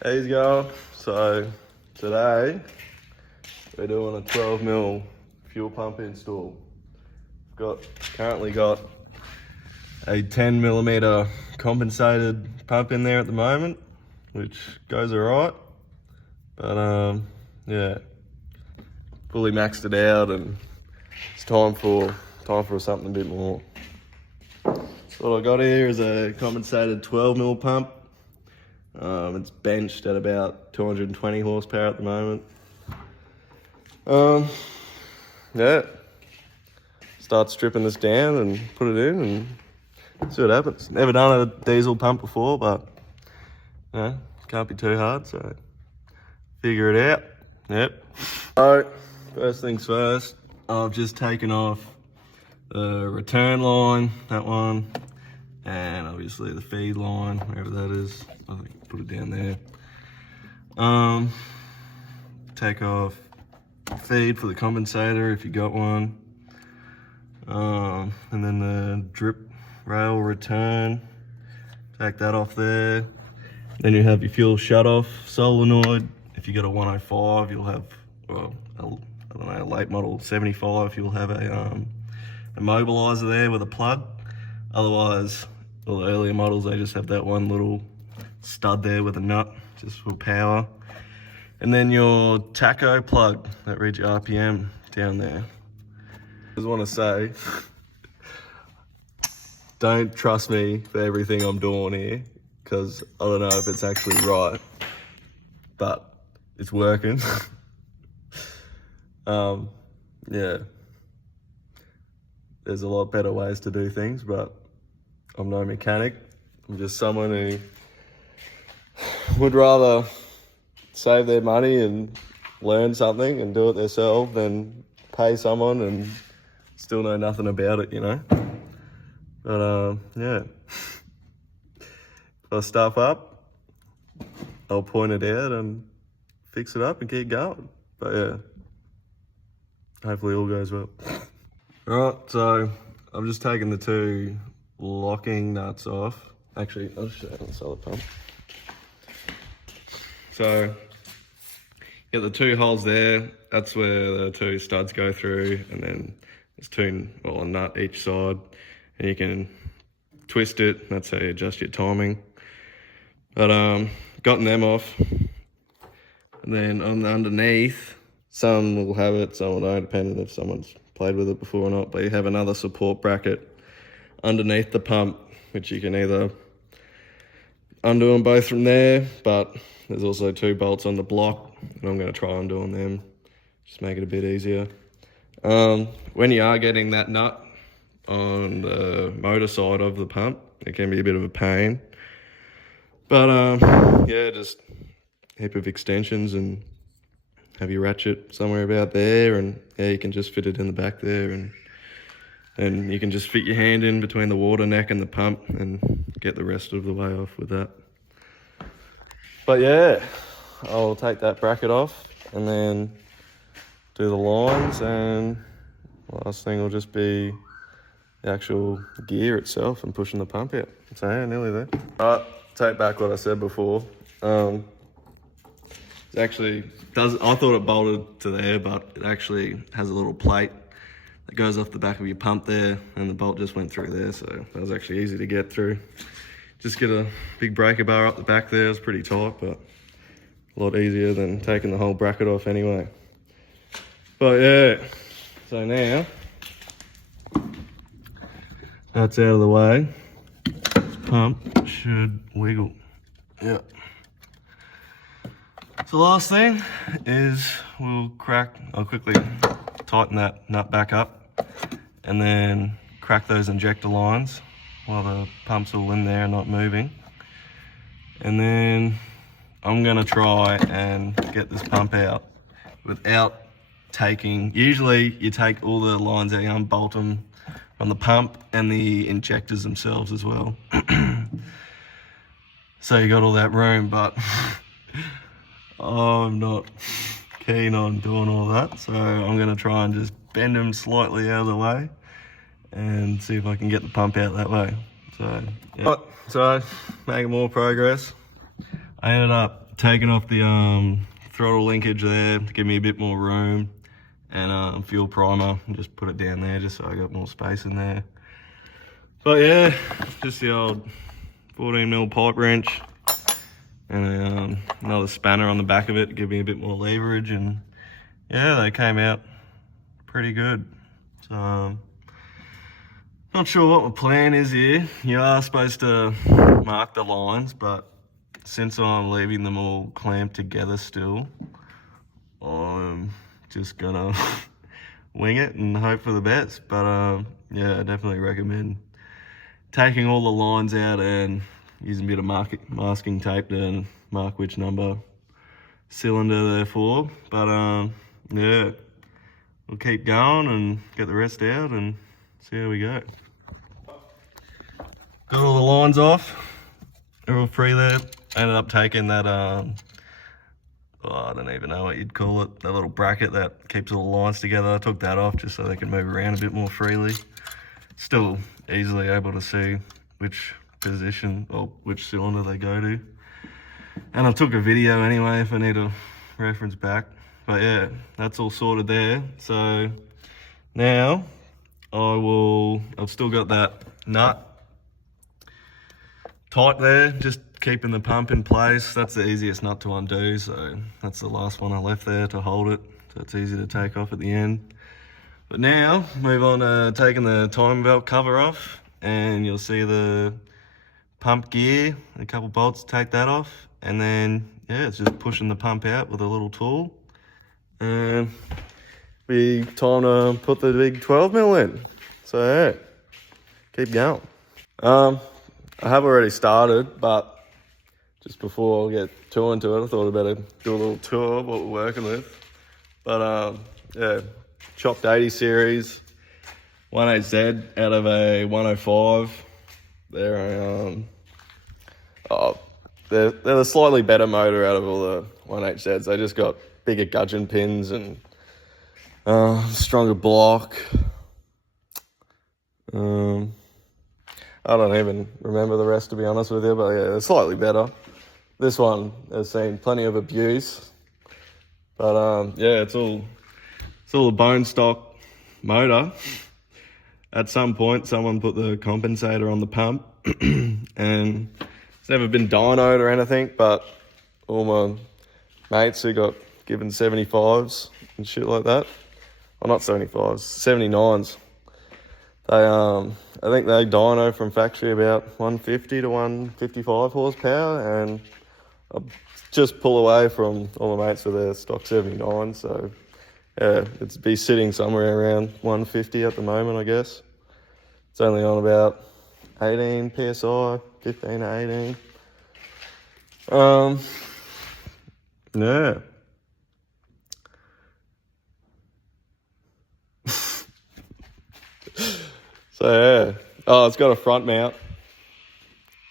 How's it going? So today we're doing a 12mm fuel pump install. Currently got a 10mm compensated pump in there at the moment, which goes alright. But yeah, fully maxed it out, and it's time for something a bit more. So what I got here is a compensated 12mm pump. It's benched at about 220 horsepower at the moment. Yeah, start stripping this down and put it in and see what happens. Never done a diesel pump before, but can't be too hard, so figure it out. Yep. So first things first, I've just taken off the return line, that one, and obviously the feed line, wherever that is. I think put it down there. Take off feed for the compensator if you got one. And then the drip rail return, take that off there. Then you have your fuel shut-off solenoid. If you got a 105, you'll have, well, I don't know, a late model 75, you'll have a immobilizer there with a plug. Otherwise, all the earlier models, they just have that one little stud there with a nut, just for power. And then your tacho plug that reads your RPM down there. I just want to say, don't trust me for everything I'm doing here, because I don't know if it's actually right, but it's working. Yeah, there's a lot better ways to do things, but I'm no mechanic. I'm just someone who would rather save their money and learn something and do it themselves than pay someone and still know nothing about it, you know? But yeah, if I stuff up, I'll point it out and fix it up and keep going. But yeah, hopefully all goes well. Right, so I've just taken the two locking nuts off. Actually, I'll show you on the solid pump. So, get the two holes there, that's where the two studs go through, and then there's a nut each side, and you can twist it, that's how you adjust your timing. But gotten them off, and then on the underneath, some will have it, some will don't, depending if someone's played with it before or not, but you have another support bracket underneath the pump, which you can either undo them both from there, but there's also two bolts on the block, and I'm going to try undoing them, just make it a bit easier. When you are getting that nut on the motor side of the pump, it can be a bit of a pain. But yeah, just a heap of extensions and have your ratchet somewhere about there, and yeah, you can just fit it in the back there, and you can just fit your hand in between the water neck and the pump and get the rest of the way off with that. But yeah, I'll take that bracket off and then do the lines, and the last thing will just be the actual gear itself and pushing the pump out. So yeah, nearly there. All right, take back what I said before. It actually I thought it bolted to there, but it actually has a little plate that goes off the back of your pump there, and the bolt just went through there, so that was actually easy to get through. Just get a big breaker bar up the back there. It's pretty tight, but a lot easier than taking the whole bracket off anyway. But yeah, so now that's out of the way. This pump should wiggle. Yeah. So the last thing is I'll quickly tighten that nut back up and then crack those injector lines while the pump's all in there and not moving. And then I'm gonna try and get this pump out without taking, usually you take all the lines out, you unbolt them from the pump and the injectors themselves as well. So you got all that room, but I'm not keen on doing all that. So I'm gonna try and just bend them slightly out of the way and see if I can get the pump out that way. So, yeah. So making more progress. I ended up taken off the throttle linkage there to give me a bit more room, and fuel primer, and just put it down there just so I got more space in there. But yeah, just the old 14mm pipe wrench, and another spanner on the back of it to give me a bit more leverage, and yeah, they came out pretty good. So not sure what my plan is here. You are supposed to mark the lines, but since I'm leaving them all clamped together still, I'm just gonna wing it and hope for the best. But yeah, I definitely recommend taking all the lines out and using a bit of masking tape to mark which number cylinder they're for. But yeah, we'll keep going and get the rest out and see how we go. Got all the lines off, they're all free there. Ended up taking that, I don't even know what you'd call it, that little bracket that keeps all the lines together. I took that off just so they can move around a bit more freely. Still easily able to see which position or which cylinder they go to. And I took a video anyway if I need to reference back. But yeah, that's all sorted there. So now I've still got that nut tight there, just keeping the pump in place. That's the easiest nut to undo, so that's the last one I left there to hold it, so it's easy to take off at the end. But now, move on to taking the timing belt cover off, and you'll see the pump gear, a couple bolts to take that off, and then yeah, it's just pushing the pump out with a little tool, and be time to put the big 12mm in. So yeah, keep going. I have already started, but just before I get too into it, I thought I'd better do a little tour of what we're working with. But yeah, chopped 80 series, 18Z out of a 105. They're the slightly better motor out of all the 18Zs. They just got bigger gudgeon pins and stronger block. I don't even remember the rest, to be honest with you, but yeah, they're slightly better. This one has seen plenty of abuse, but yeah, it's all a bone stock motor. At some point, someone put the compensator on the pump, and it's never been dynoed or anything, but all my mates who got given 75s and shit like that, well, not 75s, 79s, I think they dyno from factory about 150 to 155 horsepower, and I just pull away from all the mates with their stock 79, so yeah, it's be sitting somewhere around 150 at the moment, I guess. It's only on about 18 PSI, 15 to 18. Yeah. So yeah, it's got a front mount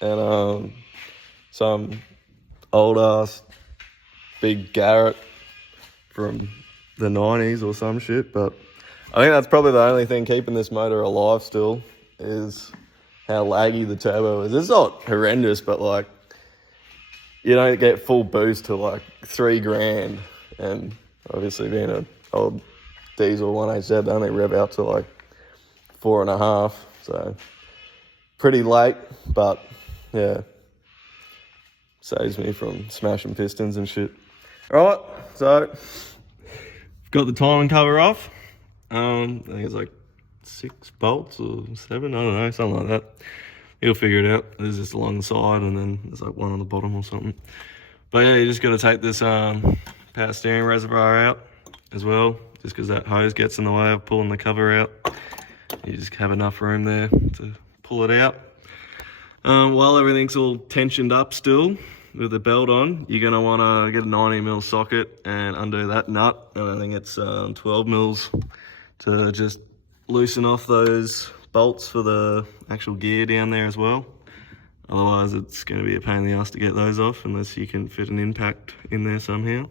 and some old ass big Garrett from the 90s or some shit, but I think that's probably the only thing keeping this motor alive still is how laggy the turbo is. It's not horrendous, but like you don't get full boost to like $3,000, and obviously being an old diesel 1.8Z, they only rev out to like 4.5, so pretty late, but yeah, saves me from smashing pistons and shit. Alright, so got the timing cover off. I think it's like 6 bolts or 7, I don't know, something like that. You'll figure it out. There's just along the side and then there's like one on the bottom or something. But yeah, you just got to take this power steering reservoir out as well, just because that hose gets in the way of pulling the cover out. You just have enough room there to pull it out. While everything's all tensioned up still with the belt on, you're going to want to get a 90mm socket and undo that nut. And I think it's 12mm to just loosen off those bolts for the actual gear down there as well. Otherwise it's going to be a pain in the ass to get those off unless you can fit an impact in there somehow.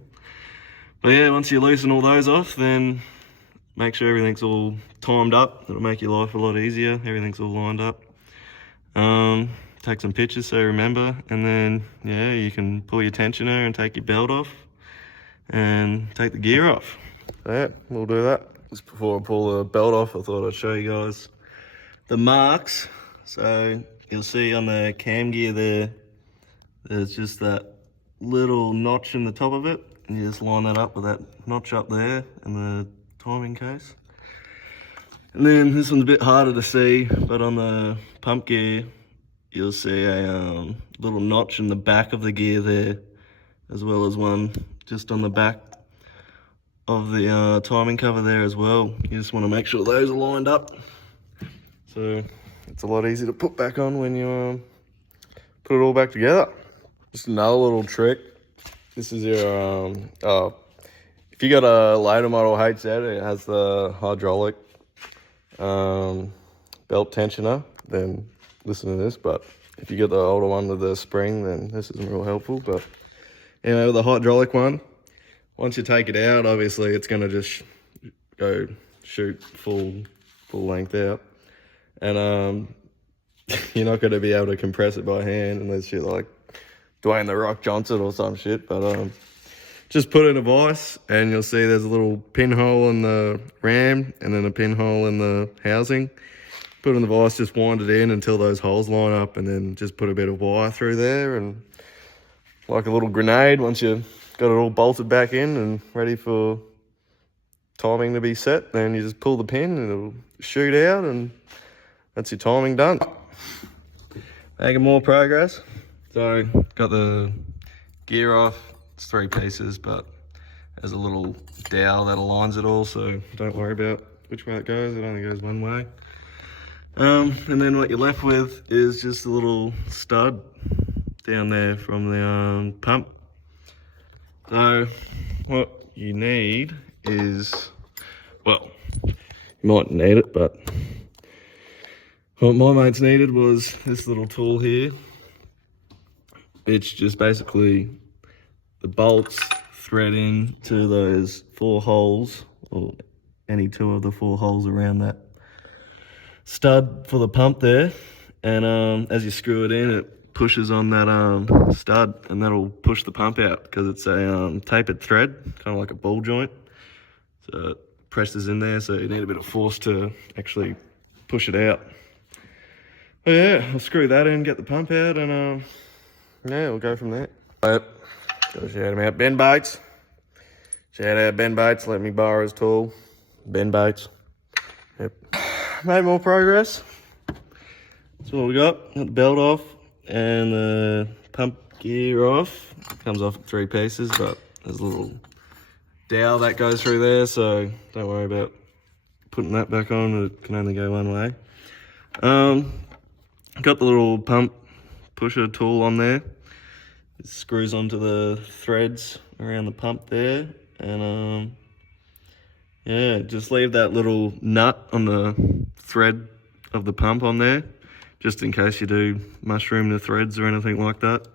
But yeah, once you loosen all those off, then make sure everything's all timed up. It'll make your life a lot easier. Everything's all lined up. take some pictures so you remember, and then yeah, you can pull your tensioner and take your belt off and take the gear off. So yeah, we'll do that. Just before I pull the belt off, I thought I'd show you guys the marks. So you'll see on the cam gear there, there's just that little notch in the top of it, and you just line that up with that notch up there in the timing case. And then this one's a bit harder to see, but on the pump gear, you'll see a little notch in the back of the gear there, as well as one just on the back of the timing cover there as well. You just want to make sure those are lined up. So it's a lot easier to put back on when you put it all back together. Just another little trick. This is your, if you got a later model HZ, it has the hydraulic belt tensioner, then listen to this. But if you get the older one with the spring, then this isn't real helpful. But anyway, with the hydraulic one, once you take it out, obviously it's going to just go shoot full length out, and you're not going to be able to compress it by hand unless you're like Dwayne the Rock Johnson or some shit. But just put it in a vise, and you'll see there's a little pinhole in the ram and then a pinhole in the housing. Put it in the vise, just wind it in until those holes line up, and then just put a bit of wire through there, and like a little grenade, once you got it all bolted back in and ready for timing to be set, then you just pull the pin and it'll shoot out, and that's your timing done. Making more progress. So got the gear off. It's 3 pieces, but there's a little dowel that aligns it all, so don't worry about which way it goes. It only goes one way. And then what you're left with is just a little stud down there from the pump. So what you need is, well, you might need it, but what my mates needed was this little tool here. It's just basically the bolts thread into those 4 holes, or any 2 of the 4 holes around that stud for the pump there. And as you screw it in, it pushes on that stud, and that'll push the pump out because it's a tapered thread, kind of like a ball joint. So it presses in there, so you need a bit of force to actually push it out. But yeah, I'll screw that in, get the pump out, and yeah, we'll go from there. Yep. Go shout him out, Ben Bates. Shout out Ben Bates, let me borrow his tool. Ben Bates. Yep. Made more progress. That's what we got. Got the belt off and the pump gear off. It comes off in 3 pieces, but there's a little dowel that goes through there, so don't worry about putting that back on. It can only go one way. Got the little pump pusher tool on there. It screws onto the threads around the pump there, and yeah, just leave that little nut on the thread of the pump on there, just in case you do mushroom the threads or anything like that.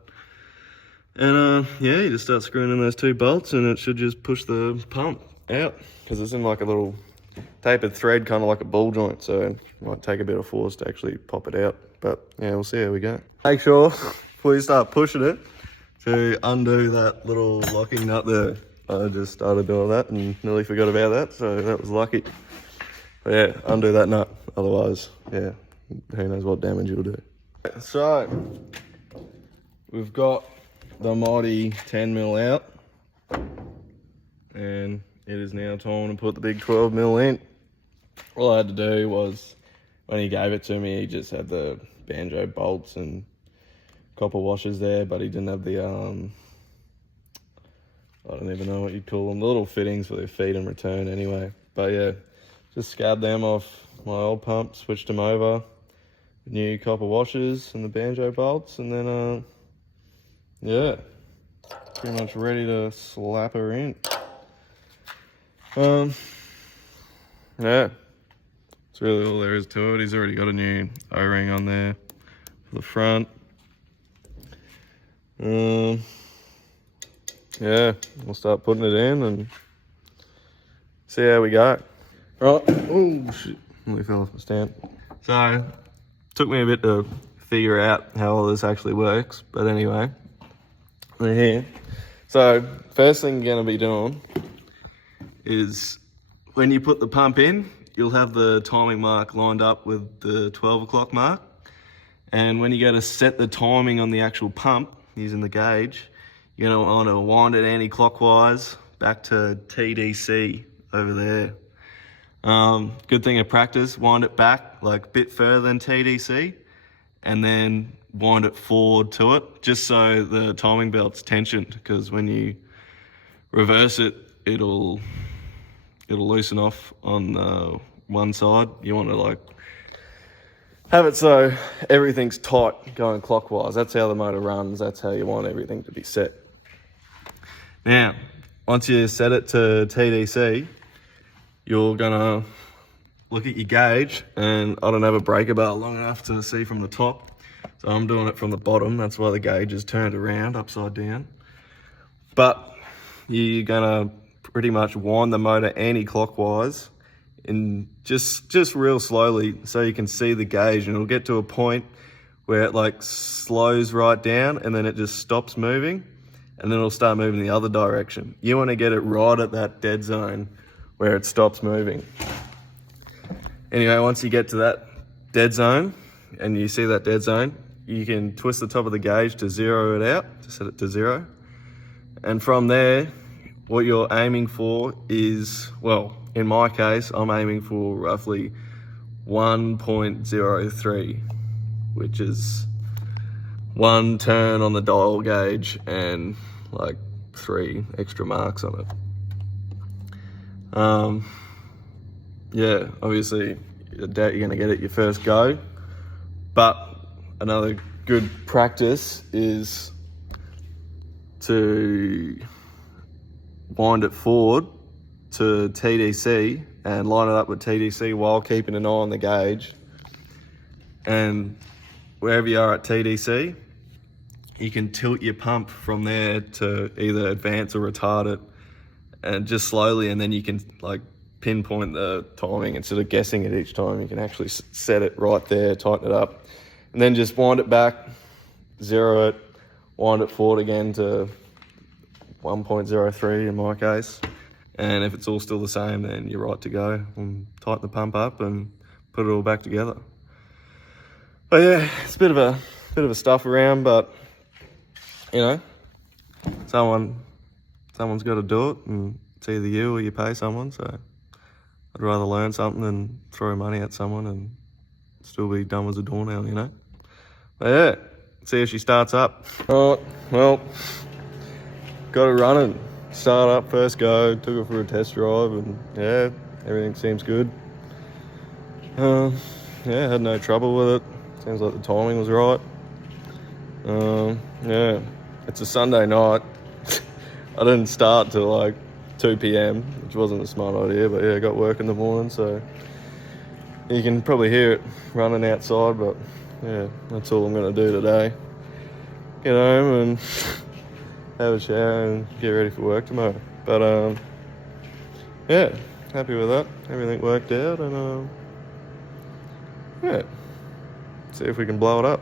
And yeah, you just start screwing in those 2 bolts, and it should just push the pump out, because it's in like a little tapered thread, kind of like a ball joint, so it might take a bit of force to actually pop it out. But yeah, we'll see how we go. Make sure before you start pushing it to undo that little locking nut there. I just started doing that and nearly forgot about that, so that was lucky. But yeah, undo that nut, otherwise, yeah, who knows what damage you'll do. So, we've got the mighty 10mm out, and it is now time to put the big 12mm in. All I had to do was, when he gave it to me, he just had the banjo bolts and copper washers there, but he didn't have the I don't even know what you'd call them, the little fittings for their feed and return anyway. But yeah, just scabbed them off my old pump, switched them over, new copper washers and the banjo bolts, and then yeah, pretty much ready to slap her in. Yeah, that's really all there is to it. He's already got a new O-ring on there for the front. Yeah, we'll start putting it in and see how we go. Right, oh shit, nearly fell off the stand. So, took me a bit to figure out how all this actually works. But anyway, we're here. So first thing you're going to be doing is when you put the pump in, you'll have the timing mark lined up with the 12 o'clock mark. And when you go to set the timing on the actual pump using the gauge, you're going to want to wind it anti-clockwise back to TDC over there. Good thing of practice, wind it back like a bit further than TDC and then wind it forward to it, just so the timing belt's tensioned, because when you reverse it, it'll loosen off on one side. You want to like have it so everything's tight going clockwise. That's how the motor runs. That's how you want everything to be set. Now, once you set it to TDC, you're gonna look at your gauge, and I don't have a breaker bar long enough to see from the top, so I'm doing it from the bottom. That's why the gauge is turned around upside down. But you're gonna pretty much wind the motor anti-clockwise and just real slowly, so you can see the gauge, and it'll get to a point where it like slows right down and then it just stops moving, and then it'll start moving the other direction. You want to get it right at that dead zone where it stops moving. Anyway, once you get to that dead zone and you see that dead zone, you can twist the top of the gauge to zero it out, to set it to 0. And from there, what you're aiming for is, well, in my case, I'm aiming for roughly 1.03, which is 1 turn on the dial gauge and like 3 extra marks on it. Yeah, obviously I doubt you're gonna get it your first go, but another good practice is to wind it forward to TDC and line it up with TDC while keeping an eye on the gauge. And wherever you are at TDC, you can tilt your pump from there to either advance or retard it, and just slowly, and then you can like pinpoint the timing instead of guessing it each time. You can actually set it right there, tighten it up, and then just wind it back, zero it, wind it forward again to 1.03 in my case. And if it's all still the same, then you're right to go, and tighten the pump up and put it all back together. But yeah, it's a bit of a stuff around, but you know, someone's got to do it, and it's either you or you pay someone. So I'd rather learn something than throw money at someone and still be dumb as a doornail, you know. But yeah, see if she starts up. Oh, well, got it running. Start up, first go, took it for a test drive, and yeah, everything seems good. Yeah, had no trouble with it. Seems like the timing was right. Yeah, it's a Sunday night. I didn't start till like 2 p.m, which wasn't a smart idea, but yeah, I got work in the morning, so you can probably hear it running outside, but yeah, that's all I'm gonna do today. Get home and have a shower and get ready for work tomorrow. But yeah, happy with that. Everything worked out, and yeah, see if we can blow it up.